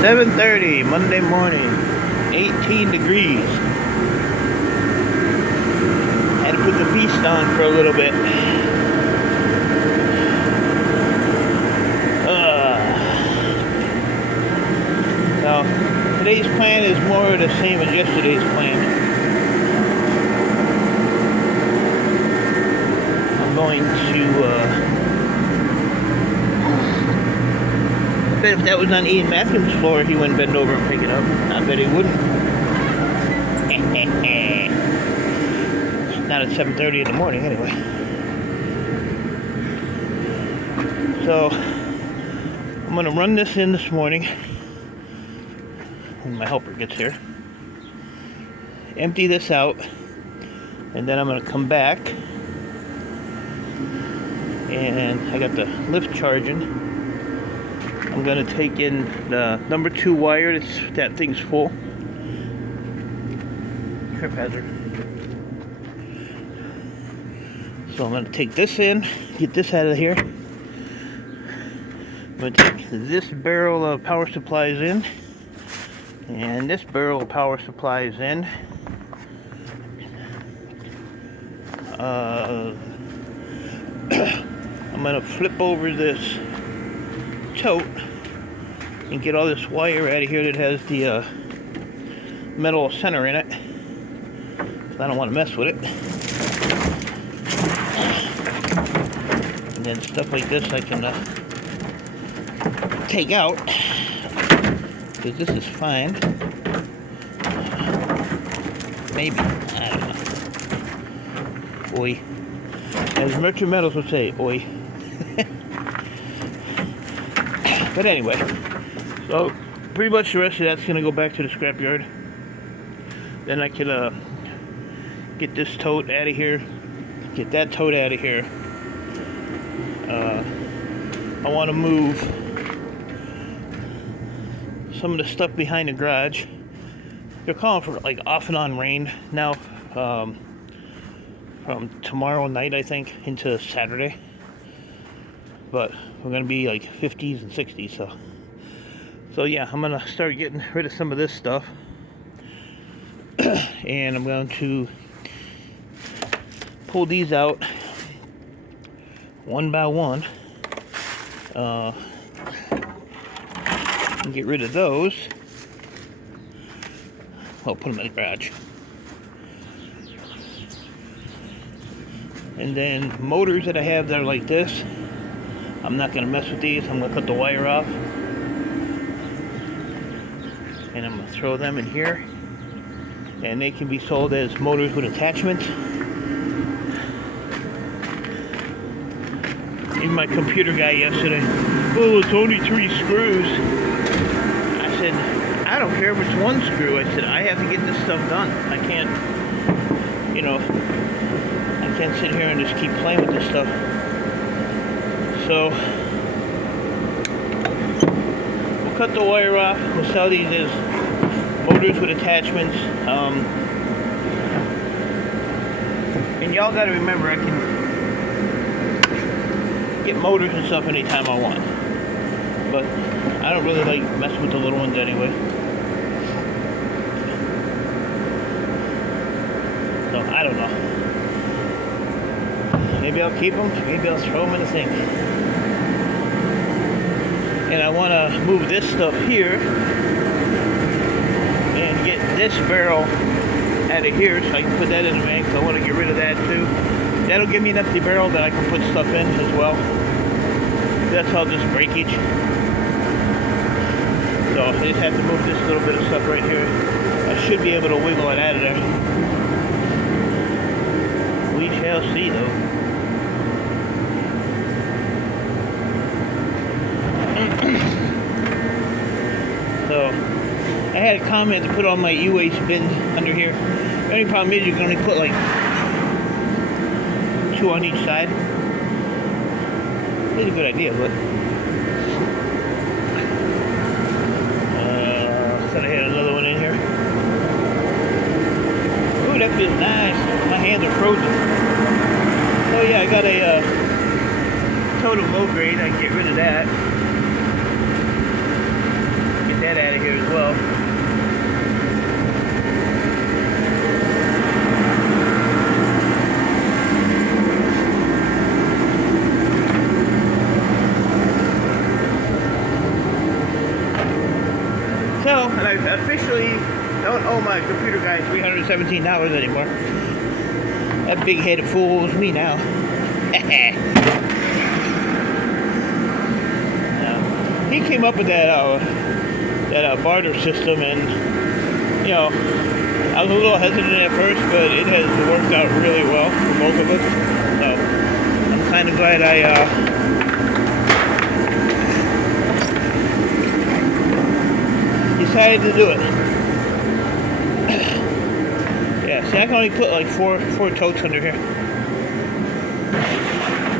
7:30 Monday morning, 18 degrees. Had to put the beast on for a little bit. So today's plan is more the same as yesterday's plan. I'm going to I bet if that was on Ian Matthews' floor, he wouldn't bend over and pick it up. I bet he wouldn't. Not at 7:30 in the morning, anyway. So, I'm going to run this in this morning when my helper gets here. Empty this out. And then I'm going to come back. And I got the lift charging. I'm going to take in the number 2 wire. That thing's full. Trip hazard. So I'm going to take this in, get this out of here. I'm going to take this barrel of power supplies in, and this barrel of power supplies in. I'm going to flip over this tote and get all this wire out of here that has the metal center in it. I don't want to mess with it. And then stuff like this I can take out, because this is fine. Maybe, I don't know. Oi. As Merchant Metals would say, oi. But anyway, so pretty much the rest of that's going to go back to the scrapyard. Then I can get this tote out of here, get that tote out of here. I want to move some of the stuff behind the garage. They're calling for like off and on rain now, from tomorrow night I think into Saturday. But we're going to be like 50s and 60s, so yeah, I'm going to start getting rid of some of this stuff. And I'm going to pull these out one by one, and get rid of those. I'll put them in the garage. And then motors that I have that are like this, I'm not going to mess with these. I'm going to cut the wire off. And I'm going to throw them in here. And they can be sold as motors with attachments. Even my computer guy yesterday, oh, it's only 3 screws. I said, I don't care if it's 1 screw. I said, I have to get this stuff done. I can't, I can't sit here and just keep playing with this stuff. So, we'll cut the wire off. We'll sell these as motors with attachments. And y'all gotta remember, I can get motors and stuff anytime I want. But I don't really like messing with the little ones anyway. So, I don't know. Maybe I'll keep them, maybe I'll throw them in the sink. And I want to move this stuff here and get this barrel out of here so I can put that in the bank. So I want to get rid of that too. That'll give me an empty barrel that I can put stuff in as well. That's all just breakage. So I just have to move this little bit of stuff right here. I should be able to wiggle it out of there. We shall see though. So, I had a comment to put all my e-waste bins under here. The only problem is you can only put like 2 on each side. It's a good idea, but thought I had another one in here. Ooh, that feels nice. My hands are frozen. Oh yeah, I got a total low grade. I can get rid of that. Get that out of here as well. So, and I officially don't owe my computer guy $317 anymore. That big-headed fool owes me now. He came up with that barter system, and you know, I was a little hesitant at first, but it has worked out really well for both of us. So I'm kind of glad I decided to do it. Yeah, see, I can only put like four totes under here,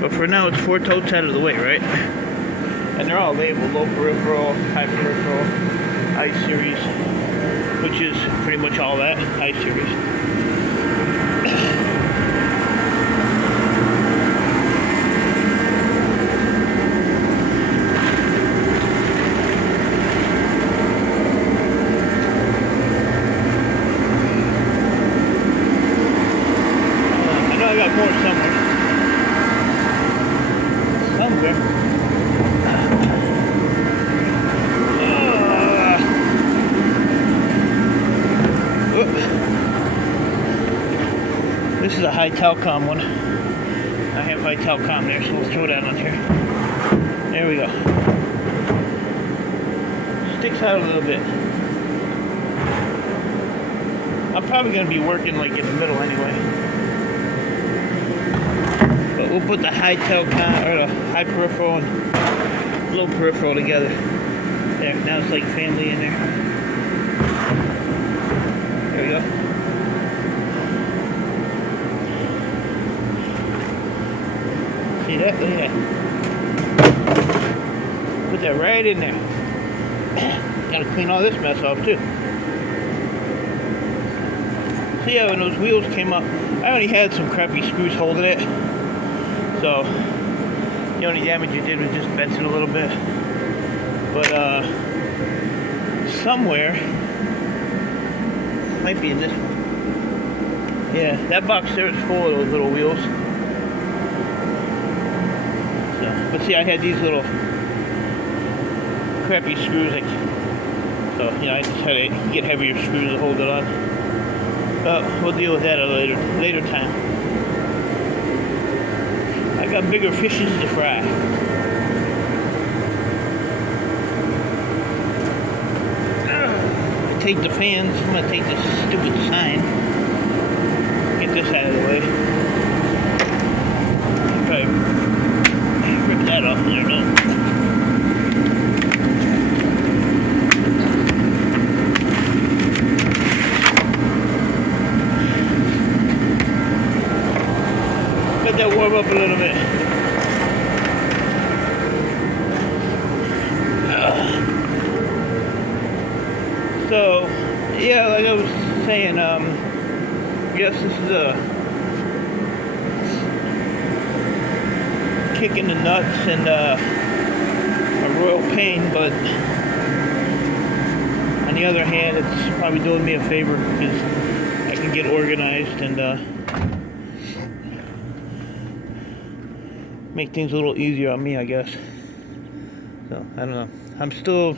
but for now it's 4 totes out of the way, right? And they're all labeled low peripheral, high peripheral, I series, which is pretty much all that, I series. I know I got more somewhere. This is a high Telcom one. I have high Telcom there, so we'll throw that on here. There we go. Sticks out a little bit. I'm probably going to be working like in the middle anyway. But we'll put the high Telcom, or the high peripheral and low peripheral together. There, now it's like family in there. There we go. See that? Look at that. Put that right in there. Gotta clean all this mess off too. So yeah, when those wheels came up, I only had some crappy screws holding it. So the only damage you did was just bent it a little bit. But somewhere, might be in this one. Yeah, that box there is full of those little wheels. But see, I had these little crappy screws, so you know, I just had to get heavier screws to hold it on. But we'll deal with that at a later time. I got bigger fishes to fry. I take the fans. I'm gonna take this stupid sign. Get this out of the way. Okay. Rip that off there, no. Let that warm up a little bit. So, yeah, like I was saying, yes, this is a kick in the nuts and a royal pain, but on the other hand, it's probably doing me a favor because I can get organized and make things a little easier on me, I guess. So I don't know. I'm still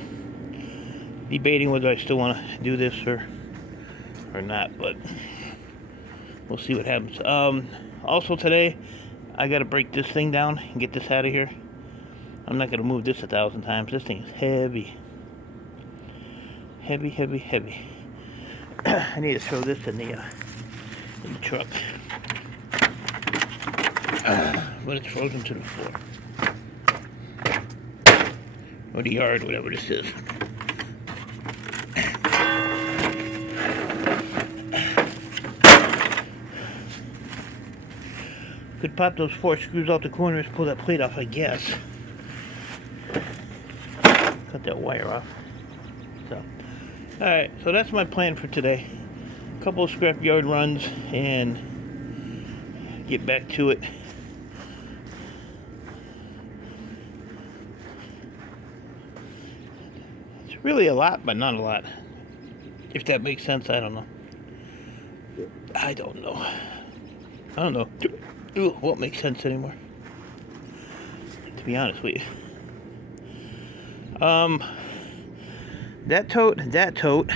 debating whether I still want to do this or not, but we'll see what happens. Also today, I gotta break this thing down and get this out of here. I'm not gonna move this 1,000 times. This thing is heavy. Heavy, heavy, heavy. I need to throw this in the truck. But it's frozen to the floor. Or the yard, whatever this is. Could pop those 4 screws out the corners, pull that plate off, I guess. Cut that wire off. So, alright, so that's my plan for today. A couple of scrap yard runs and get back to it. That's Really a lot, but not a lot. If that makes sense, I don't know. I don't know. I don't know what makes sense anymore, to be honest with you. That tote,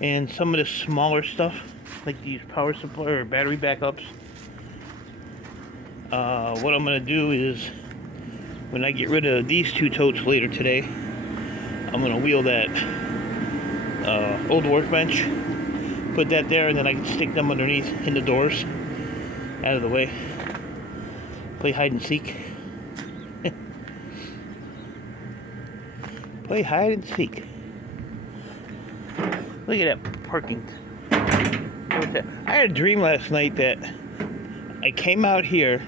and some of the smaller stuff, like these power supply or battery backups. What I'm gonna do is, when I get rid of these two totes later today, I'm gonna wheel that old workbench, put that there, and then I can stick them underneath in the doors, out of the way. Play hide and seek. Play hide and seek. Look at that parking. I had a dream last night that I came out here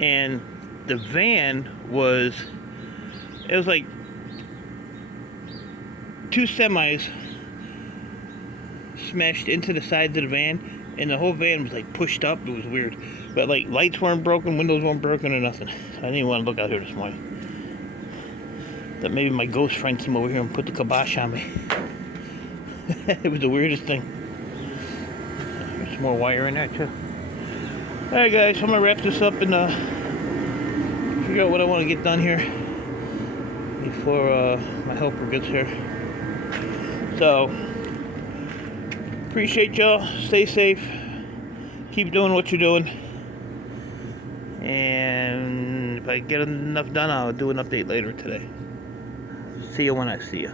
and the van was, it was like two semis smashed into the sides of the van, and the whole van was like pushed up. It was weird, but like lights weren't broken, windows weren't broken, or nothing. I didn't even want to look out here this morning. That maybe my ghost friend came over here and put the kibosh on me. It was the weirdest thing. There's more wire in there too. Alright guys, I'm gonna wrap this up and figure out what I want to get done here before my helper gets here. So, appreciate y'all. Stay safe. Keep doing what you're doing. And if I get enough done, I'll do an update later today. See you when I see you.